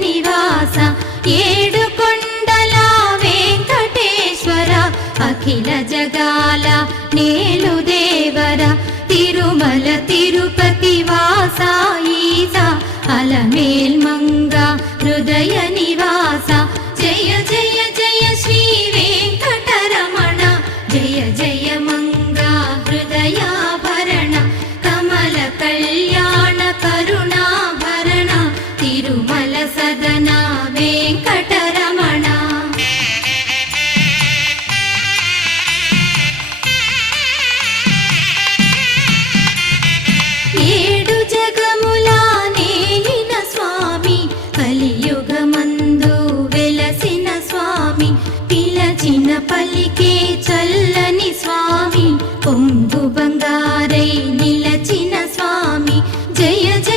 నివాస ఏడు కొండల వెంకటేశ్వర అఖిల జగాల నేలు దేవర తిరుమల తిరుపతి వాస ఈస అలమేల్ మంగ హృదయ నివాస జయ జయ జయ శ్రీ వెంకటరమణ జయ జయ మంగ హృదయాభరణ కమల కళ్యాణ కరుణాభరణ తిరుమల సదన వెంకటరమణ ఏడు జగముల నేలిన స్వామి కలియుగమందు వెలసిన స్వామి పిలచిన పలికి